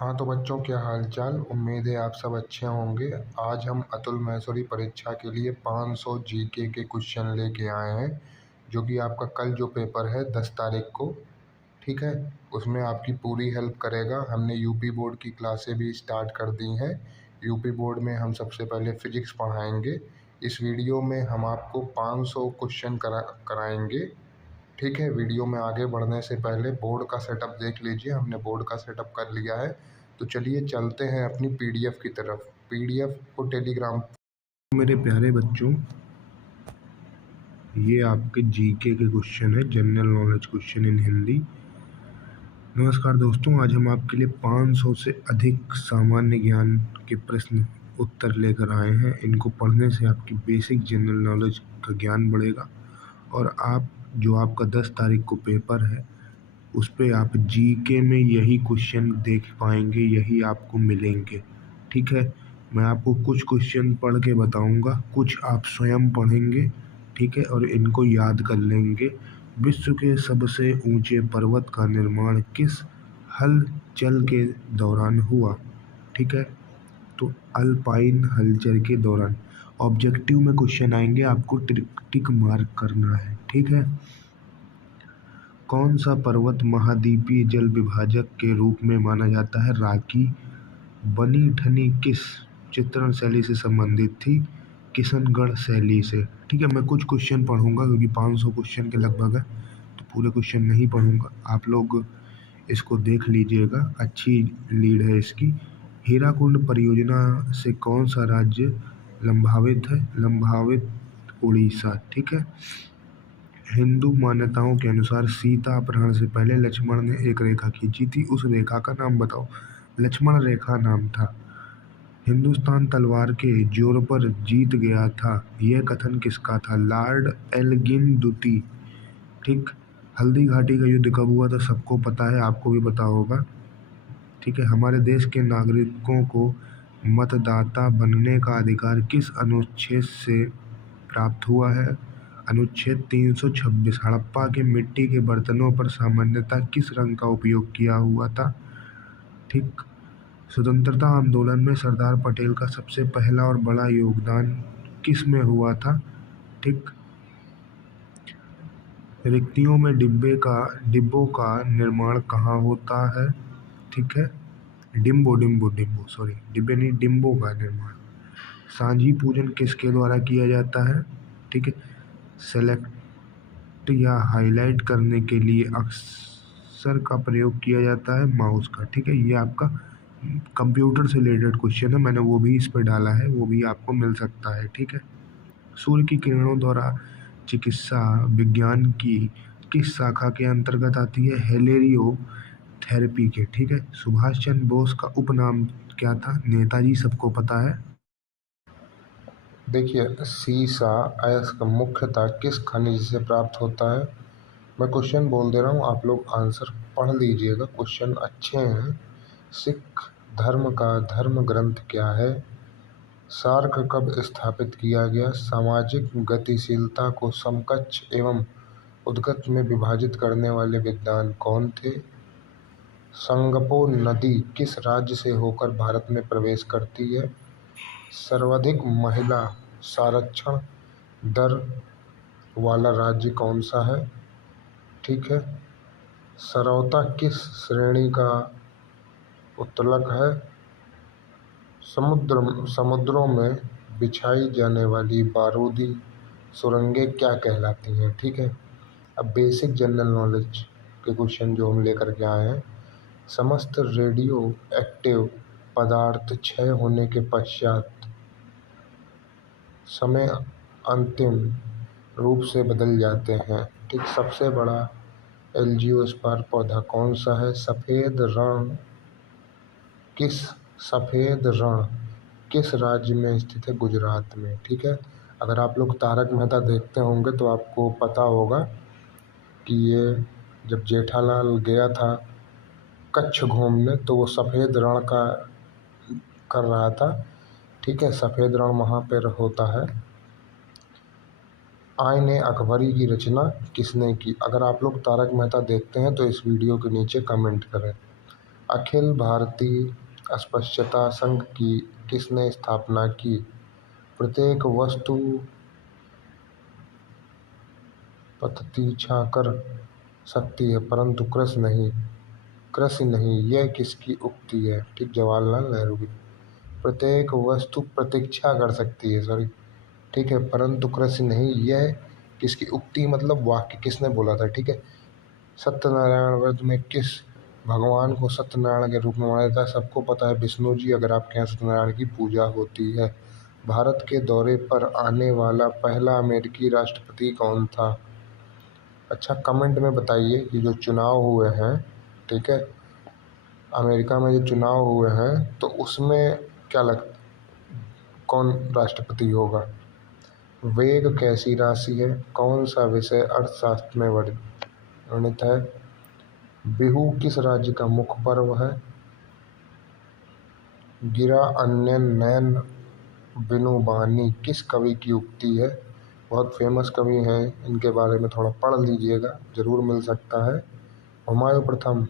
हाँ तो बच्चों, क्या हाल चाल। उम्मीद है आप सब अच्छे होंगे। आज हम अतुल महसूरी परीक्षा के लिए 500 जीके के क्वेश्चन लेके आए हैं, जो कि आपका कल जो पेपर है 10 तारीख को, ठीक है, उसमें आपकी पूरी हेल्प करेगा। हमने यूपी बोर्ड की क्लासें भी स्टार्ट कर दी हैं। यूपी बोर्ड में हम सबसे पहले फिजिक्स पढ़ाएंगे। इस वीडियो में हम आपको 500 क्वेश्चन कराएंगे, ठीक है। वीडियो में आगे बढ़ने से पहले बोर्ड का सेटअप देख लीजिए। हमने बोर्ड का सेटअप कर लिया है, तो चलिए चलते हैं अपनी पीडीएफ की तरफ। पीडीएफ को टेलीग्राम। मेरे प्यारे बच्चों, ये आपके जीके के क्वेश्चन है, general knowledge question in Hindi. नमस्कार दोस्तों, आज हम आपके लिए 500 से अधिक सामान्य ज्ञान के प्रश्न उत्तर लेकर आए हैं। इनको पढ़ने से आपकी बेसिक जनरल नॉलेज का ज्ञान बढ़ेगा और आपका 10 तारीख को पेपर है, उस पे आप जीके में यही क्वेश्चन देख पाएंगे, यही आपको मिलेंगे, ठीक है। मैं आपको कुछ क्वेश्चन पढ़ के बताऊंगा, कुछ आप स्वयं पढ़ेंगे, ठीक है, और इनको याद कर लेंगे। विश्व के सबसे ऊंचे पर्वत का निर्माण किस हलचल के दौरान हुआ, ठीक है, तो अल्पाइन हलचल के दौरान। ऑब्जेक्टिव में क्वेश्चन आएंगे, आपको टिक मार्क करना है, ठीक है। कौन सा पर्वत महाद्वीपीय जल विभाजक के रूप में माना जाता है? राकी बनी ठनी किस चित्रण शैली से संबंधित थी? किशनगढ़ शैली से, ठीक है। मैं कुछ क्वेश्चन पढ़ूंगा क्योंकि 500 क्वेश्चन के लगभग है, तो पूरे क्वेश्चन नहीं पढ़ूंगा। आप लोग इसको देख लीजिएगा, अच्छी लीड है इसकी। हीराकुंड परियोजना से कौन सा राज्य लंभावित है? लंभावित उड़ीसा, ठीक है। हिंदू मान्यताओं के अनुसार सीता अपहरण से पहले लक्ष्मण ने एक रेखा खींची थी, उस रेखा का नाम बताओ। लक्ष्मण रेखा नाम था। हिंदुस्तान तलवार के जोर पर जीत गया था, यह कथन किसका था? लॉर्ड एल्गिन द्वितीय, ठीक। हल्दी घाटी का युद्ध कब हुआ था? सबको पता है, आपको भी पता होगा, ठीक है। हमारे देश के नागरिकों को मतदाता बनने का अधिकार किस अनुच्छेद से प्राप्त हुआ है? अनुच्छेद 326। हड़प्पा के मिट्टी के बर्तनों पर सामान्यतः किस रंग का उपयोग किया हुआ था, ठीक। स्वतंत्रता आंदोलन में सरदार पटेल का सबसे पहला और बड़ा योगदान किस में हुआ था, ठीक। रिक्तियों में डिब्बों का निर्माण कहाँ होता है, ठीक है। डिम्बो डिम्बो डिम्बो सॉरी, डिब्बे नहीं, डिम्बों का निर्माण। सांझी पूजन किसके द्वारा किया जाता है, ठीक है। सेलेक्ट या हाईलाइट करने के लिए अक्सर का प्रयोग किया जाता है माउस का, ठीक है। ये आपका कंप्यूटर से रिलेटेड क्वेश्चन है, मैंने वो भी इस पर डाला है, वो भी आपको मिल सकता है, ठीक है। सूर्य की किरणों द्वारा चिकित्सा विज्ञान की किस शाखा के अंतर्गत आती है? हेलेरियो थेरेपी के, ठीक है। सुभाष चंद्र बोस का उपनाम क्या था? नेताजी, सबको पता है। देखिए, सीसा अयस्क मुख्यतः किस खनिज से प्राप्त होता है? मैं क्वेश्चन बोल दे रहा हूँ, आप लोग आंसर पढ़ लीजिएगा, क्वेश्चन अच्छे हैं। सिख धर्म का धर्म ग्रंथ क्या है? सार्क कब स्थापित किया गया? सामाजिक गतिशीलता को समकक्ष एवं उद्गत में विभाजित करने वाले विद्वान कौन थे? संगपो नदी किस राज्य से होकर भारत में प्रवेश करती है? सर्वाधिक महिला साक्षरता दर वाला राज्य कौन सा है, ठीक है। सरौता किस श्रेणी का उत्तलक है? समुद्रों में बिछाई जाने वाली बारूदी सुरंगें क्या कहलाती हैं, ठीक है। अब बेसिक जनरल नॉलेज के क्वेश्चन जो हम लेकर के आए हैं। समस्त रेडियो एक्टिव पदार्थ क्षय होने के पश्चात समय अंतिम रूप से बदल जाते हैं, ठीक। सबसे बड़ा एंजियोस्पर्म पौधा कौन सा है? सफ़ेद रण किस राज्य में स्थित है? गुजरात में, ठीक है। अगर आप लोग तारक मेहता देखते होंगे तो आपको पता होगा कि ये जब जेठालाल गया था कच्छ घूमने, तो वो सफ़ेद रण का कर रहा था, ठीक है। सफ़ेद रण वहाँ पर होता है। आइन अकबरी की रचना किसने की? अगर आप लोग तारक मेहता देखते हैं तो इस वीडियो के नीचे कमेंट करें। अखिल भारतीय अस्पृश्यता संघ की किसने स्थापना की? प्रत्येक वस्तु प्रतीक्षा कर सकती है परंतु कृषि नहीं, यह किसकी उक्ति है? ठीक, जवाहरलाल नेहरू की। प्रत्येक वस्तु प्रतीक्षा कर सकती है, सॉरी, ठीक है, परंतु कृषि नहीं, यह किसकी उक्ति मतलब वाक्य किसने बोला था? ठीक है। सत्यनारायण व्रत में किस भगवान को सत्यनारायण के रूप में माना जाता है? सबको पता है, विष्णु जी। अगर आपके यहाँ सत्यनारायण की पूजा होती है। भारत के दौरे पर आने वाला पहला अमेरिकी राष्ट्रपति कौन था? अच्छा, कमेंट में बताइए। ये जो चुनाव हुए हैं, ठीक है, अमेरिका में जो चुनाव हुए हैं, तो उसमें क्या कौन राष्ट्रपति होगा? वेग कैसी राशि है? कौन सा विषय अर्थशास्त्र में वर्णित है? बिहू किस राज्य का मुख्य पर्व है? गिरा अन्यन नयन बिनु बानी किस कवि की उक्ति है? बहुत फेमस कवि हैं, इनके बारे में थोड़ा पढ़ लीजिएगा, जरूर मिल सकता है। हुमायूं प्रथम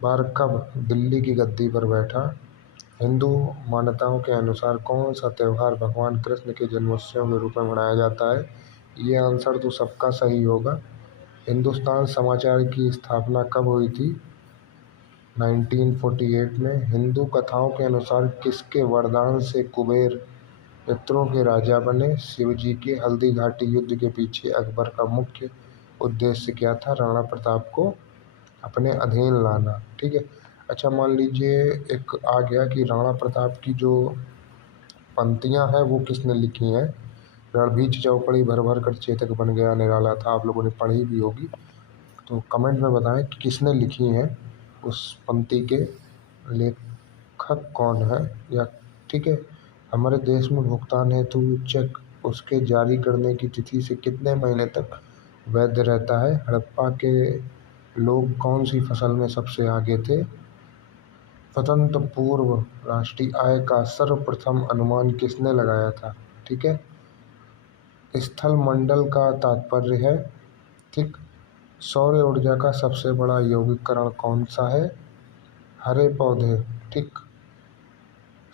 बार कब दिल्ली की गद्दी पर बैठा? हिंदू मान्यताओं के अनुसार कौन सा त्यौहार भगवान कृष्ण के जन्मोत्सव के रूप में मनाया जाता है? ये आंसर तो सबका सही होगा। हिंदुस्तान समाचार की स्थापना कब हुई थी? 1948 में। हिंदू कथाओं के अनुसार किसके वरदान से कुबेर पितरों के राजा बने? शिवजी के। हल्दी घाटी युद्ध के पीछे अकबर का मुख्य उद्देश्य क्या था? राणा प्रताप को अपने अधीन लाना। ठीक है। अच्छा, मान लीजिए एक आ गया कि राणा प्रताप की जो पंक्तियां हैं वो किसने लिखी हैं? रणभीर चौकड़ी भर भर कर चेतक बन गया निराला था, आप लोगों ने पढ़ी भी होगी। तो कमेंट में बताएं कि किसने लिखी हैं, उस पंक्ति के लेखक कौन है? या ठीक है, हमारे देश में भुगतान हेतु चेक उसके जारी करने की तिथि से कितने महीने तक वैध रहता है? हड़प्पा के लोग कौन सी फसल में सबसे आगे थे? स्वतंत्र पूर्व राष्ट्रीय आय का सर्वप्रथम अनुमान किसने लगाया था? ठीक है। स्थल मंडल का तात्पर्य है, ठीक। सौर ऊर्जा का सबसे बड़ा यौगिकरण कौन सा है? हरे पौधे, ठीक।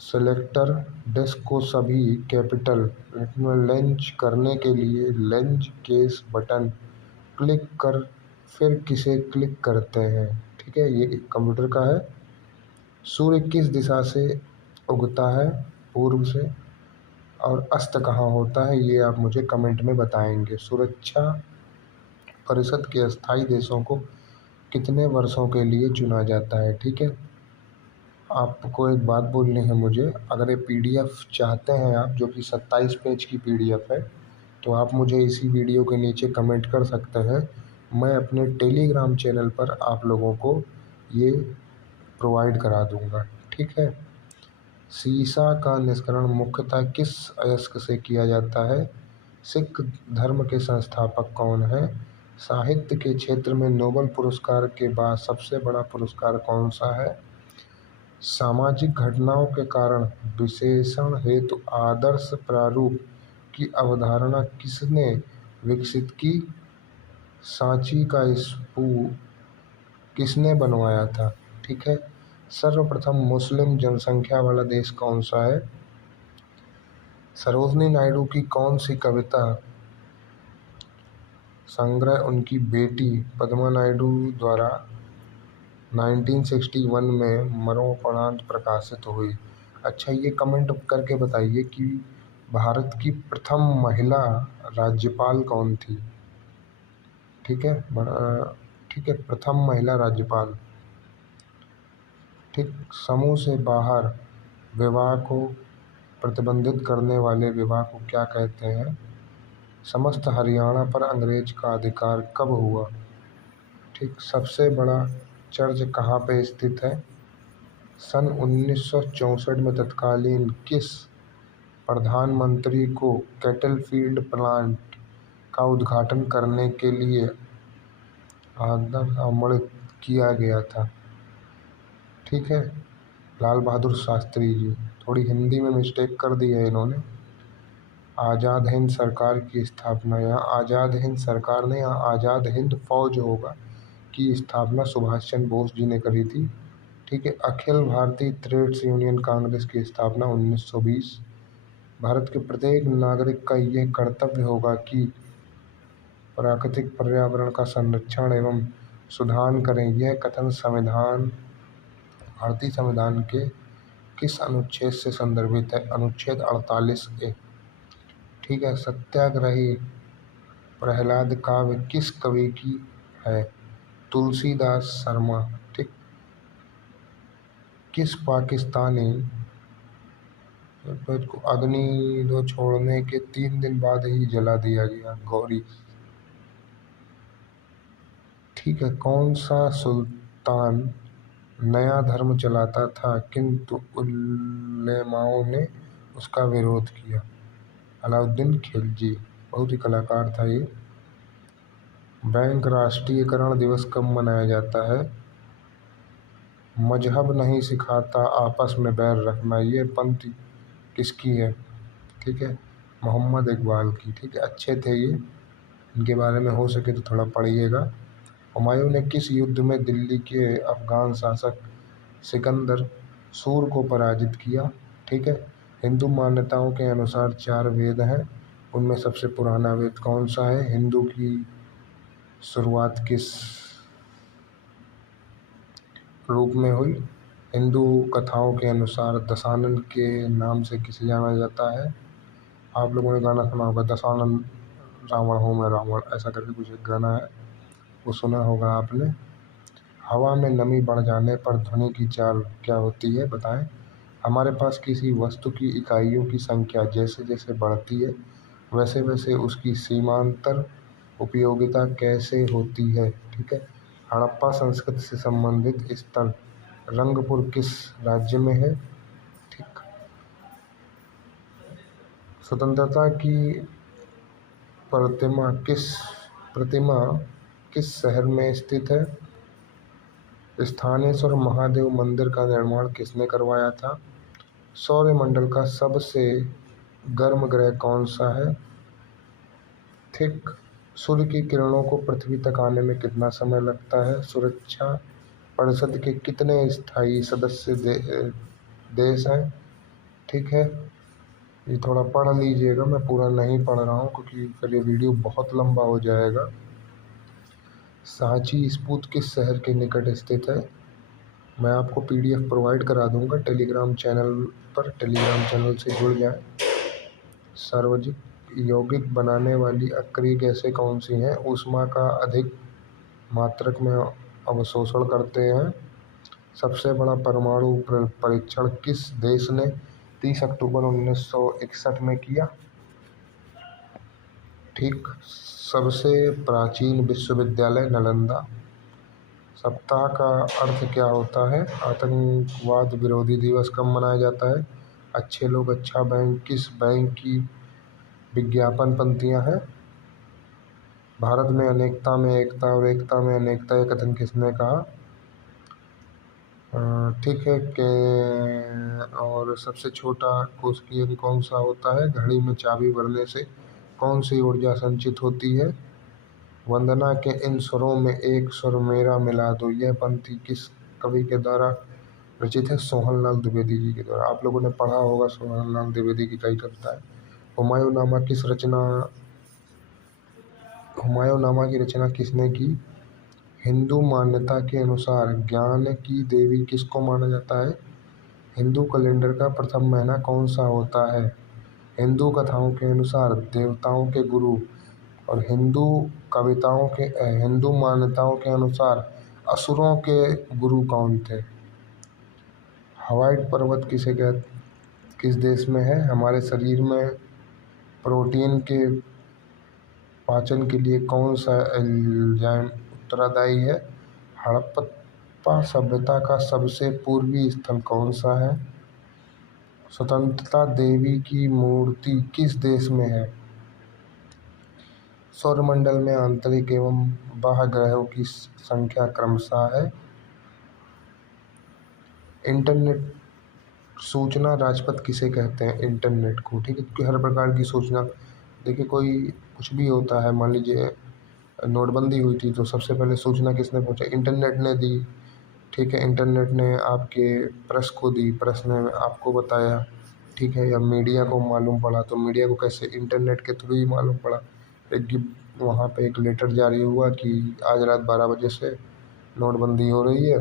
सिलेक्टर डिस्क को सभी कैपिटल में लॉन्च करने के लिए लेंज केस बटन क्लिक कर फिर किसे क्लिक करते हैं? ठीक है, ये कंप्यूटर का है। सूर्य किस दिशा से उगता है? पूर्व से। और अस्त कहाँ होता है? ये आप मुझे कमेंट में बताएंगे। सुरक्षा परिषद के अस्थायी देशों को कितने वर्षों के लिए चुना जाता है? ठीक है। आपको एक बात बोलनी है मुझे, अगर ये पीडीएफ चाहते हैं आप, जो कि 27 पेज की पीडीएफ है, तो आप मुझे इसी वीडियो के नीचे कमेंट कर सकते हैं। मैं अपने टेलीग्राम चैनल पर आप लोगों को ये प्रोवाइड करा दूंगा। ठीक है। सीसा का निष्करण मुख्यतः किस अयस्क से किया जाता है? सिख धर्म के संस्थापक कौन हैं? साहित्य के क्षेत्र में नोबेल पुरस्कार के बाद सबसे बड़ा पुरस्कार कौन सा है? सामाजिक घटनाओं के कारण विश्लेषण हेतु आदर्श प्रारूप की अवधारणा किसने विकसित की? सांची का स्तूप किसने बनवाया था? ठीक है। सर्वप्रथम मुस्लिम जनसंख्या वाला देश कौन सा है? सरोजिनी नायडू की कौन सी कविता संग्रह उनकी बेटी पद्मा नायडू द्वारा 1961 में मरणोपरांत प्रकाशित हुई? अच्छा, ये कमेंट करके बताइए कि भारत की प्रथम महिला राज्यपाल कौन थी? ठीक है, ठीक है, प्रथम महिला राज्यपाल। ठीक। समूह से बाहर विवाह को प्रतिबंधित करने वाले विवाह को क्या कहते हैं? समस्त हरियाणा पर अंग्रेज का अधिकार कब हुआ? ठीक। सबसे बड़ा चर्च कहाँ पे स्थित है? सन 1964 में तत्कालीन किस प्रधानमंत्री को कैटलफील्ड प्लांट का उद्घाटन करने के लिए आमंत्रित किया गया था? ठीक है, लाल बहादुर शास्त्री जी। थोड़ी हिंदी में मिस्टेक कर दी है इन्होंने। आज़ाद हिंद सरकार की स्थापना, यहाँ आज़ाद हिंद सरकार ने, यहाँ आज़ाद हिंद फौज होगा, की स्थापना सुभाष चंद्र बोस जी ने करी थी। ठीक है। अखिल भारतीय ट्रेड्स यूनियन कांग्रेस की स्थापना 1920। भारत के प्रत्येक नागरिक का यह कर्तव्य होगा कि प्राकृतिक पर्यावरण का संरक्षण एवं सुधार करें। यह कथन भारतीय संविधान के किस अनुच्छेद से संदर्भित है? अनुच्छेद 48A। ठीक है। सत्याग्रही प्रहलाद काव्य किस कवि की है? तुलसीदास शर्मा। ठीक। किस पाकिस्तानी को अग्नि दो छोड़ने के 3 दिन बाद ही जला दिया गया? गौरी। ठीक है। कौन सा सुल्तान नया धर्म चलाता था किंतु उलेमाओं ने उसका विरोध किया? अलाउद्दीन खिलजी। बहुत ही कलाकार था ये। बैंक राष्ट्रीयकरण दिवस कब मनाया जाता है? मजहब नहीं सिखाता आपस में बैर रखना। ये पंक्ति किसकी है? ठीक है, मोहम्मद इकबाल की। ठीक है, अच्छे थे ये, इनके बारे में हो सके तो थोड़ा पढ़िएगा। हुमायूं ने किस युद्ध में दिल्ली के अफगान शासक सिकंदर सूर को पराजित किया? ठीक है। हिंदू मान्यताओं के अनुसार 4 वेद हैं, उनमें सबसे पुराना वेद कौन सा है? हिंदू की शुरुआत किस रूप में हुई? हिंदू कथाओं के अनुसार दशानन के नाम से किसे जाना जाता है? आप लोगों ने गाना सुना होगा, दशानन रावण हूँ मैं रावण, ऐसा करके कुछ एक गाना है, वो सुना होगा आपने। हवा में नमी बढ़ जाने पर ध्वनि की चाल क्या होती है? बताएं। हमारे पास किसी वस्तु की इकाइयों की संख्या जैसे जैसे बढ़ती है वैसे वैसे उसकी सीमांतर उपयोगिता कैसे होती है? ठीक है। हड़प्पा संस्कृति से संबंधित स्थल रंगपुर किस राज्य में है? ठीक। स्वतंत्रता की प्रतिमा किस शहर में स्थित है? स्थानेश्वर महादेव मंदिर का निर्माण किसने करवाया था? सौरमंडल का सबसे गर्म ग्रह कौन सा है? ठीक। सूर्य की किरणों को पृथ्वी तक आने में कितना समय लगता है? सुरक्षा परिषद के कितने स्थायी सदस्य देश हैं? ठीक है, ये थोड़ा पढ़ लीजिएगा, मैं पूरा नहीं पढ़ रहा हूँ क्योंकि फिर ये वीडियो बहुत लंबा हो जाएगा। सांची स्तूप किस शहर के निकट स्थित है? मैं आपको PDF प्रोवाइड करा दूंगा टेलीग्राम चैनल पर, टेलीग्राम चैनल से जुड़ जाएं। सार्वजनिक यौगिक बनाने वाली अक्रिय गैसें कौन सी हैं? ऊष्मा का अधिक मात्रक में अवशोषण करते हैं। सबसे बड़ा परमाणु परीक्षण किस देश ने 30 अक्टूबर 1961 में किया? ठीक। सबसे प्राचीन विश्वविद्यालय नालंदा। सप्ताह का अर्थ क्या होता है? आतंकवाद विरोधी दिवस कब मनाया जाता है? अच्छे लोग अच्छा बैंक किस बैंक की विज्ञापन पंक्तियां हैं? भारत में अनेकता में एकता और एकता में अनेकता, यह कथन किसने कहा? ठीक है कि और सबसे छोटा कोष्ठकीय अंक कौन सा होता है? घड़ी में चाबी भरने से कौन सी ऊर्जा संचित होती है? वंदना के इन स्वरों में एक स्वर मेरा मिला दो, यह पंक्ति किस कवि के द्वारा रचित है? सोहनलाल द्विवेदी जी के द्वारा। आप लोगों ने पढ़ा होगा सोहनलाल द्विवेदी की कई कविताएं। हुमायूंनामा की रचना किसने की? हिंदू मान्यता के अनुसार ज्ञान की देवी किसको माना जाता है? हिंदू कैलेंडर का प्रथम महीना कौन सा होता है? हिंदू कथाओं के अनुसार देवताओं के गुरु और हिंदू मान्यताओं के अनुसार असुरों के गुरु कौन थे? हवाईट पर्वत किस देश में है? हमारे शरीर में प्रोटीन के पाचन के लिए कौन सा एंजाइम उत्तरदायी है? हड़प्पा सभ्यता का सबसे पूर्वी स्थल कौन सा है? स्वतंत्रता देवी की मूर्ति किस देश में है? सौरमंडल में आंतरिक एवं बाह्य ग्रहों की संख्या क्रमशः है। इंटरनेट सूचना राजपथ किसे कहते हैं? इंटरनेट को। ठीक है, क्योंकि हर प्रकार की सूचना, देखिए कोई कुछ भी होता है, मान लीजिए नोटबंदी हुई थी तो सबसे पहले सूचना किसने पहुंचा? इंटरनेट ने दी। ठीक है, इंटरनेट ने आपके प्रेस को दी, प्रेस ने आपको बताया। ठीक है, या मीडिया को मालूम पड़ा तो मीडिया को कैसे? इंटरनेट के थ्रू ही मालूम पड़ा। वहाँ पे एक लेटर जारी हुआ कि आज रात 12 बजे से नोटबंदी हो रही है,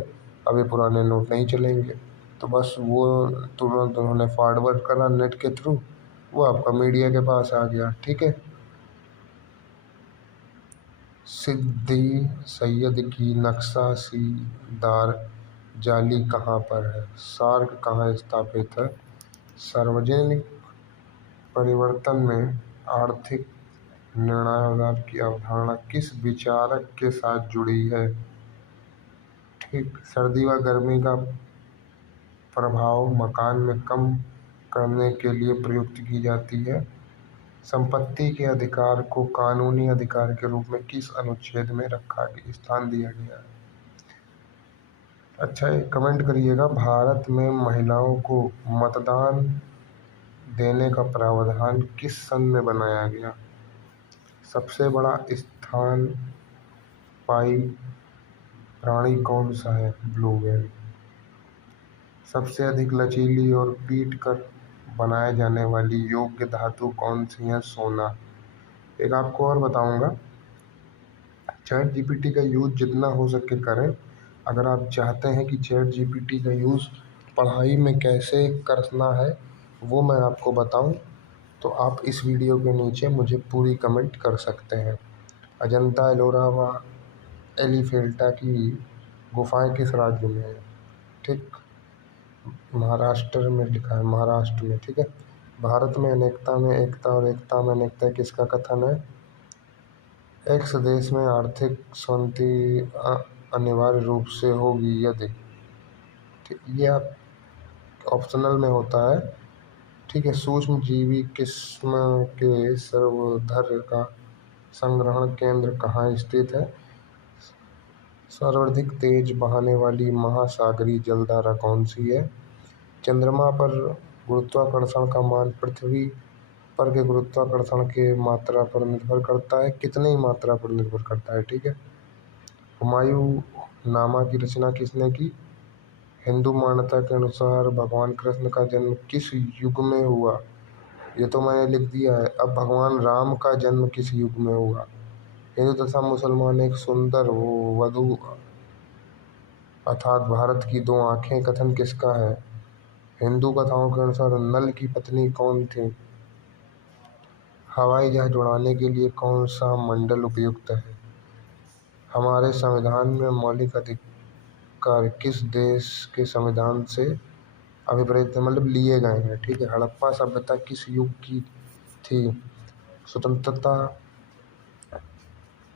अभी पुराने नोट नहीं चलेंगे। तो बस वो तुरंत उन्होंने फॉरवर्ड करा नेट के थ्रू, वो आपका मीडिया के पास आ गया। ठीक है। सिद्दी सैयद की नक्काशीदार जाली कहाँ पर है? सार्क कहाँ स्थापित है? सार्वजनिक परिवर्तन में आर्थिक निर्णयाधिकार की अवधारणा किस विचारक के साथ जुड़ी है? ठीक, सर्दी व गर्मी का प्रभाव मकान में कम करने के लिए प्रयुक्त की जाती है। संपत्ति के अधिकार को कानूनी अधिकार के रूप में किस अनुच्छेद में स्थान दिया गया है? अच्छा, ये कमेंट करिएगा, भारत में महिलाओं को मतदान देने का प्रावधान किस सन में बनाया गया? सबसे बड़ा स्तनपायी प्राणी कौन सा है? Blue whale. सबसे अधिक लचीली और पीट कर बनाए जाने वाली योग्य धातु कौन सी है? सोना। एक आपको और बताऊंगा, चैट जीपीटी का यूज़ जितना हो सके करें। अगर आप चाहते हैं कि चैट जीपीटी का यूज़ पढ़ाई में कैसे करना है वो मैं आपको बताऊं, तो आप इस वीडियो के नीचे मुझे पूरी कमेंट कर सकते हैं। अजंता एलोरा व एलिफेंटा की गुफाएं किस राज्य में है? ठीक, महाराष्ट्र में लिखा है, महाराष्ट्र में। ठीक है। भारत में अनेकता में एकता और एकता में अनेकता किसका कथन है? एक्स देश में आर्थिक शांति अनिवार्य रूप से होगी यदि। ठीक, ये आप ऑप्शनल में होता है। ठीक है। सूक्ष्म जीवी किस्म के सर्वधर का संग्रहण केंद्र कहाँ स्थित है? सर्वाधिक तेज बहाने वाली महासागरीय जलधारा कौन सी है? चंद्रमा पर गुरुत्वाकर्षण का मान पृथ्वी पर के गुरुत्वाकर्षण के मात्रा पर निर्भर करता है? कितनी मात्रा पर निर्भर करता है? ठीक है। हुमायूंनामा की रचना किसने की? हिंदू मान्यता के अनुसार भगवान कृष्ण का जन्म किस युग में हुआ? ये तो मैंने लिख दिया है। अब भगवान राम का जन्म किस युग में हुआ? हिंदू तथा मुसलमान एक सुंदर वधू अर्थात भारत की दो आंखें कथन किसका है? हिंदू कथाओं के अनुसार नल की पत्नी कौन थी? हवाई जहाज उड़ाने के लिए कौन सा मंडल उपयुक्त है? हमारे संविधान में मौलिक अधिकार किस देश के संविधान से अभिप्रेत मतलब लिए गए हैं? ठीक है। हड़प्पा सभ्यता किस युग की थी? स्वतंत्रता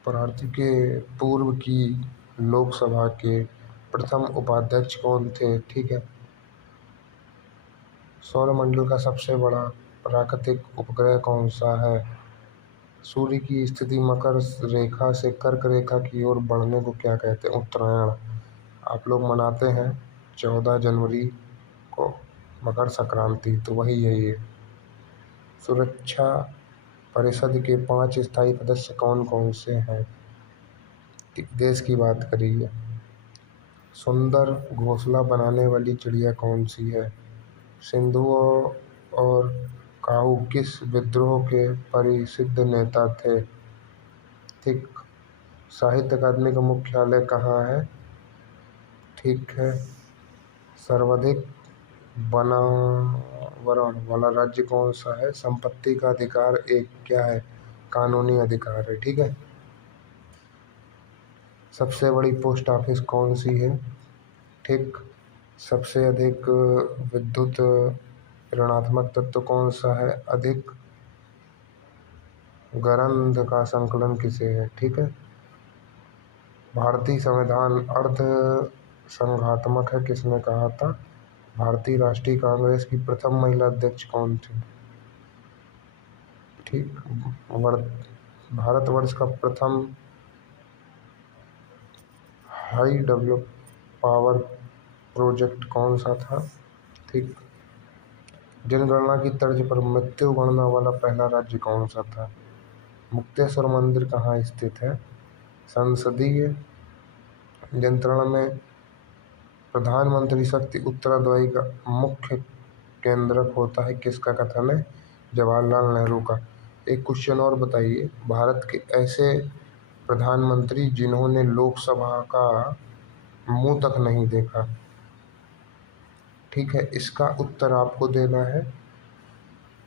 प्राप्ति के पूर्व की लोकसभा के प्रथम उपाध्यक्ष कौन थे? ठीक है। सौरमंडल का सबसे बड़ा प्राकृतिक उपग्रह कौन सा है? सूर्य की स्थिति मकर रेखा से कर्क रेखा की ओर बढ़ने को क्या कहते हैं? उत्तरायण। आप लोग मनाते हैं 14 जनवरी को मकर संक्रांति, तो वही है ये। सुरक्षा परिषद के 5 स्थायी सदस्य कौन कौन से हैं? देश की बात करिए। सुंदर घोंसला बनाने वाली चिड़िया कौन सी है? सिंधु और काऊ किस विद्रोह के प्रसिद्ध नेता थे? ठीक। साहित्य अकादमी का मुख्यालय कहाँ है? ठीक है। सर्वाधिक बनावरण वाला राज्य कौन सा है? संपत्ति का अधिकार एक क्या है? कानूनी अधिकार है। ठीक है। सबसे बड़ी पोस्ट ऑफिस कौन सी है? ठीक। सबसे अधिक विद्युत ऋणात्मक तत्व कौन सा है? अधिक गरंध का संकलन किसे है? ठीक है। भारतीय संविधान अर्ध संघात्मक है किसने कहा था? भारतीय राष्ट्रीय कांग्रेस की प्रथम महिला अध्यक्ष कौन थी? ठीक। भारतवर्ष का प्रथम हाई डेवलप पावर प्रोजेक्ट कौन सा था? ठीक। जनगणना की तर्ज पर मृत्यु गणना वाला पहला राज्य कौन सा था? मुक्तेश्वर मंदिर कहाँ स्थित है? संसदीय यंत्रणा में प्रधानमंत्री शक्ति उत्तरदायी का मुख्य केंद्रक होता है, किसका कथन है? जवाहरलाल नेहरू का। एक क्वेश्चन और बताइए, भारत के ऐसे प्रधानमंत्री जिन्होंने लोकसभा का मुंह तक नहीं देखा। ठीक है, इसका उत्तर आपको देना है।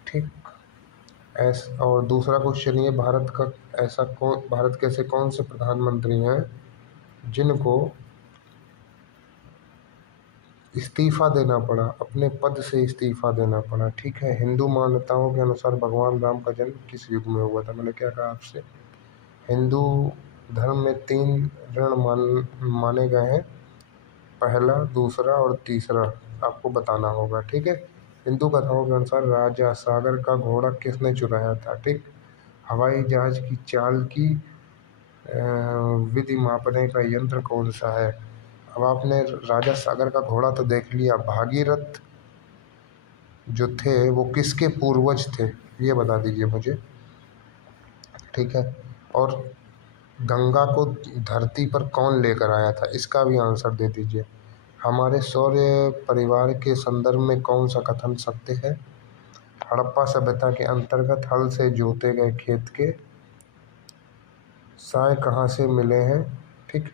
ठीक, और दूसरा क्वेश्चन ये, भारत के ऐसे कौन से प्रधानमंत्री हैं जिनको इस्तीफा देना पड़ा, अपने पद से इस्तीफा देना पड़ा? ठीक है, हिंदू मान्यताओं के अनुसार भगवान राम का जन्म किस युग में हुआ था? मैंने क्या कहा आपसे, हिंदू धर्म में 3 ऋण माने गए हैं, पहला, दूसरा और तीसरा आपको बताना होगा। ठीक है, हिंदू कथाओं के अनुसार राजा सागर का घोड़ा किसने चुराया था? ठीक, हवाई जहाज की चाल की विधि मापने का यंत्र कौन सा है? अब आपने राजा सागर का घोड़ा तो देख लिया, भागीरथ जो थे वो किसके पूर्वज थे, ये बता दीजिए मुझे। ठीक है, और गंगा को धरती पर कौन लेकर आया था, इसका भी आंसर दे दीजिए। हमारे सौर्य परिवार के संदर्भ में कौन सा कथन सत्य है? हड़प्पा सभ्यता के अंतर्गत हल से जोते गए खेत के साय कहाँ से मिले हैं? ठीक,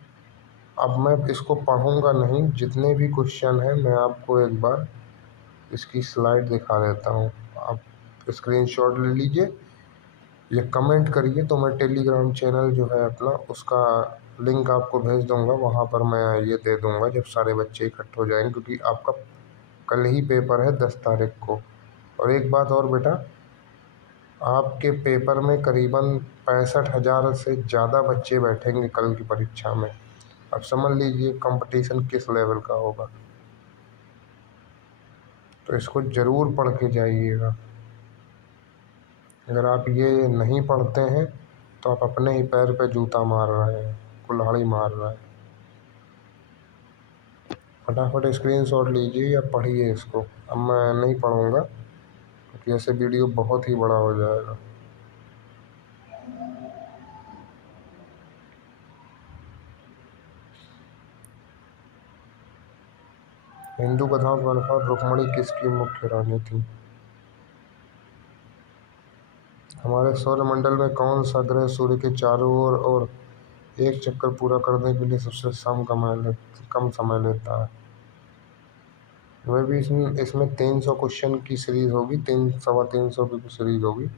अब मैं इसको पढ़ूंगा नहीं, जितने भी क्वेश्चन हैं मैं आपको एक बार इसकी स्लाइड दिखा देता हूँ, आप स्क्रीनशॉट ले लीजिए, ये कमेंट करिए तो मैं टेलीग्राम चैनल जो है अपना, उसका लिंक आपको भेज दूंगा, वहाँ पर मैं ये दे दूंगा जब सारे बच्चे इकट्ठे हो जाएंगे, क्योंकि आपका कल ही पेपर है 10 तारीख को। और एक बात और बेटा, आपके पेपर में करीबन 65,000 से ज़्यादा बच्चे बैठेंगे कल की परीक्षा में। अब समझ लीजिए कंपटीशन किस लेवल का होगा, तो इसको ज़रूर पढ़ के जाइएगा। अगर आप ये नहीं पढ़ते हैं तो आप अपने ही पैर पे जूता मार रहे हैं, कुल्हाड़ी मार रहे हैं। फटाफट स्क्रीनशॉट लीजिए या पढ़िए इसको। अब मैं नहीं पढ़ूंगा क्योंकि ऐसे वीडियो बहुत ही बड़ा हो जाएगा। हिंदू कथाओं के अनुसार रुक्मणी किसकी मुख्य रानी थी? हमारे सौरमंडल में कौन सा ग्रह सूर्य के चारों ओर और एक चक्कर पूरा करने के लिए सबसे कम समय लेता है? वह भी इसमें 300 क्वेश्चन की सीरीज होगी, 300-325 की सीरीज होगी।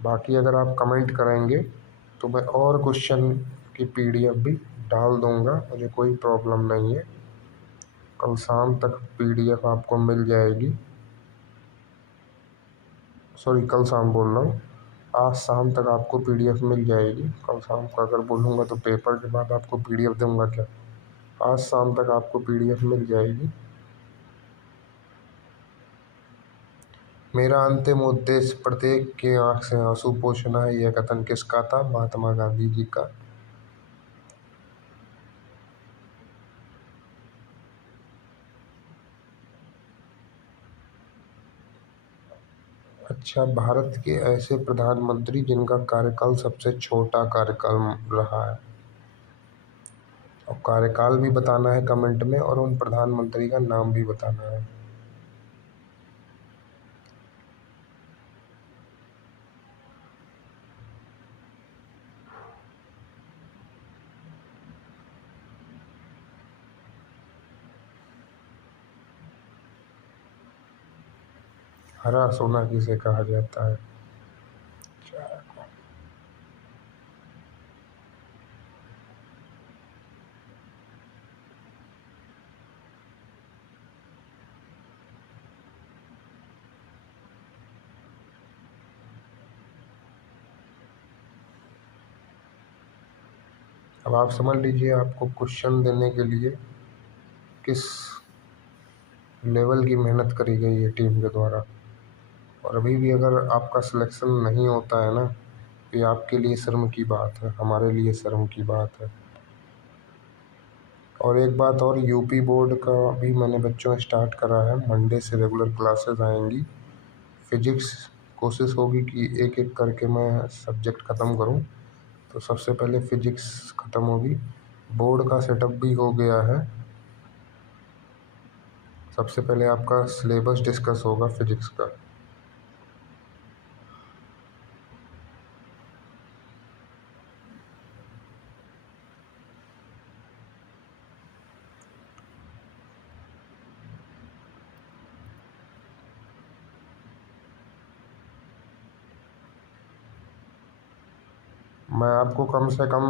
बाकी अगर आप कमेंट करेंगे तो मैं और क्वेश्चन की PDF भी डाल दूंगा, मुझे कोई प्रॉब्लम नहीं है। कल शाम तक PDF आपको मिल जाएगी, सॉरी कल शाम बोल रहा हूँ, आज शाम तक आपको PDF मिल जाएगी। कल शाम को अगर बोलूँगा तो पेपर के बाद आपको PDF दूंगा क्या? आज शाम तक आपको PDF मिल जाएगी। मेरा अंतिम उद्देश्य प्रत्येक के आँख से आंसू पोंछना है, यह कथन किसका था? महात्मा गांधी जी का। अच्छा, भारत के ऐसे प्रधानमंत्री जिनका कार्यकाल सबसे छोटा कार्यकाल रहा है, और कार्यकाल भी बताना है कमेंट में, और उन प्रधानमंत्री का नाम भी बताना है। हरा सोना किसे कहा जाता है? अब आप समझ लीजिए आपको क्वेश्चन देने के लिए किस लेवल की मेहनत करी गई है टीम के द्वारा। और अभी भी अगर आपका सिलेक्शन नहीं होता है ना, तो ये आपके लिए शर्म की बात है, हमारे लिए शर्म की बात है। और एक बात और, यूपी बोर्ड का भी मैंने बच्चों स्टार्ट करा है, मंडे से रेगुलर क्लासेस आएंगी। फिजिक्स कोशिश होगी कि एक एक करके मैं सब्जेक्ट ख़त्म करूं, तो सबसे पहले फिजिक्स ख़त्म होगी, बोर्ड का सेटअप भी हो गया है। सबसे पहले आपका सिलेबस डिस्कस होगा फिजिक्स का। मैं आपको कम से कम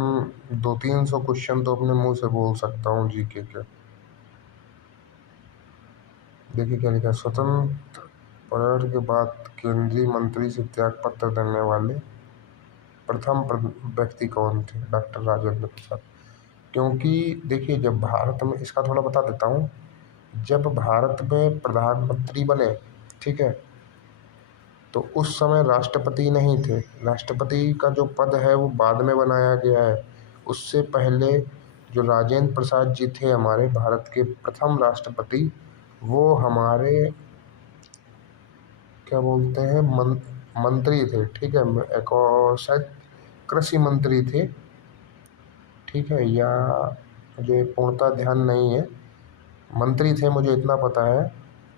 200-300 क्वेश्चन तो अपने मुंह से बोल सकता हूँ जीके के। देखिए क्या लिखा है, स्वतंत्र परेड के बाद केंद्रीय मंत्री से त्याग पत्र देने वाले प्रथम व्यक्ति कौन थे? डॉक्टर राजेंद्र प्रसाद। क्योंकि देखिए जब भारत में, इसका थोड़ा बता देता हूँ, जब भारत में प्रधानमंत्री बने, ठीक है, तो उस समय राष्ट्रपति नहीं थे। राष्ट्रपति का जो पद है वो बाद में बनाया गया है। उससे पहले जो राजेंद्र प्रसाद जी थे हमारे भारत के प्रथम राष्ट्रपति, वो हमारे क्या बोलते हैं मंत्री थे, ठीक है, एक और शायद कृषि मंत्री थे, ठीक है, या मुझे पूर्णतः ध्यान नहीं है। मंत्री थे, मुझे इतना पता है,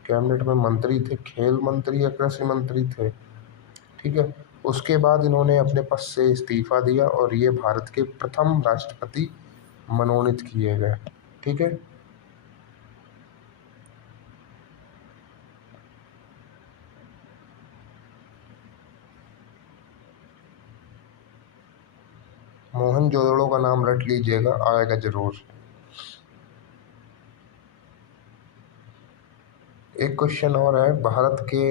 कैबिनेट में मंत्री थे, खेल मंत्री या कृषि मंत्री थे, ठीक है। उसके बाद इन्होंने अपने पद से इस्तीफा दिया और ये भारत के प्रथम राष्ट्रपति मनोनीत किए गए, ठीक है। मोहनजोदड़ो का नाम रट लीजिएगा, आएगा जरूर। एक क्वेश्चन और है, भारत के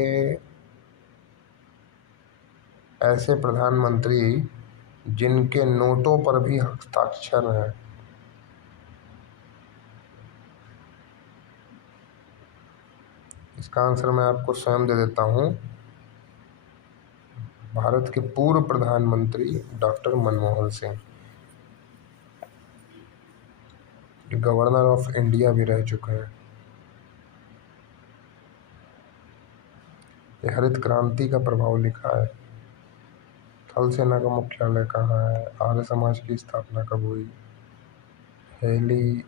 ऐसे प्रधानमंत्री जिनके नोटों पर भी हस्ताक्षर है। इसका आंसर मैं आपको स्वयं दे देता हूँ। भारत के पूर्व प्रधानमंत्री doctor Manmohan Singh, governor of India भी रह चुके हैं। ये हरित क्रांति का प्रभाव लिखा है। थल सेना का मुख्यालय कहाँ है? आर्य समाज की स्थापना कब हुई? हेली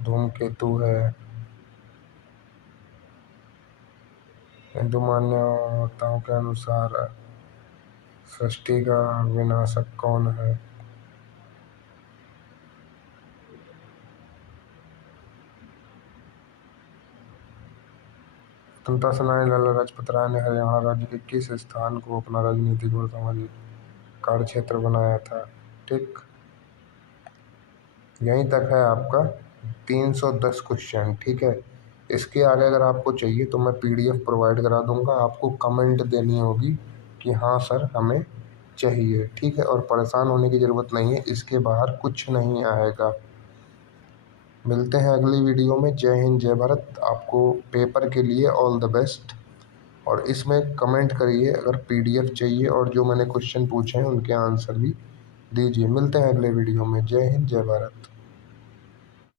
धूमकेतु है। हिंदू मान्यताओं के अनुसार सृष्टि का विनाशक कौन है? स्वतंत्रता सेनानी लाला लाजपत राय ने हरियाणा राज्य के किस स्थान को अपना राजनीतिक और सामाजिक कार्य क्षेत्र बनाया था? ठीक, यहीं तक है आपका 310 क्वेश्चन, ठीक है। इसके आगे अगर आपको चाहिए तो मैं PDF प्रोवाइड करा दूंगा, आपको कमेंट देनी होगी कि हाँ सर हमें चाहिए, ठीक है। और परेशान होने की ज़रूरत नहीं है, इसके बाहर कुछ नहीं आएगा। मिलते हैं अगली वीडियो में। जय हिंद, जय भारत। आपको पेपर के लिए ऑल द बेस्ट। और इसमें कमेंट करिए अगर PDF चाहिए, और जो मैंने क्वेश्चन पूछे हैं उनके आंसर भी दीजिए। मिलते हैं अगले वीडियो में। जय हिंद, जय भारत।